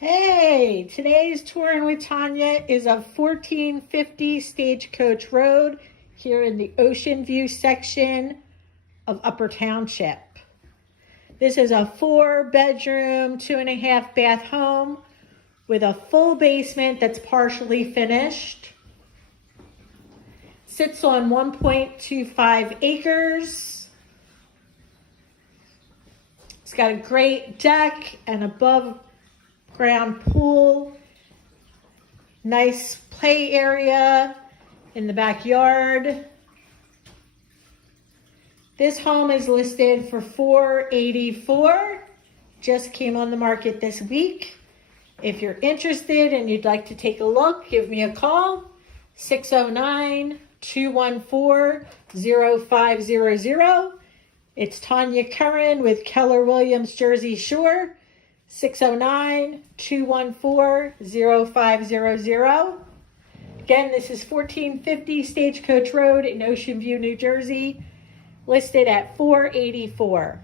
Hey, today's Touring with Tanya is a 1450 Stagecoach Road here in the Ocean View section of Upper Township. This is a 4-bedroom, 2.5-bath home with a full basement that's partially finished. Sits on 1.25 acres. It's got a great deck and above ground pool, nice play area in the backyard. This home is listed for $484. Just came on the market this week. If you're interested and you'd like to take a look, give me a call, 609-214-0500. It's Tanya Curran with Keller Williams Jersey Shore, 609-214-0500. Again, this is 1450 Stagecoach Road in Ocean View, New Jersey, listed at $484.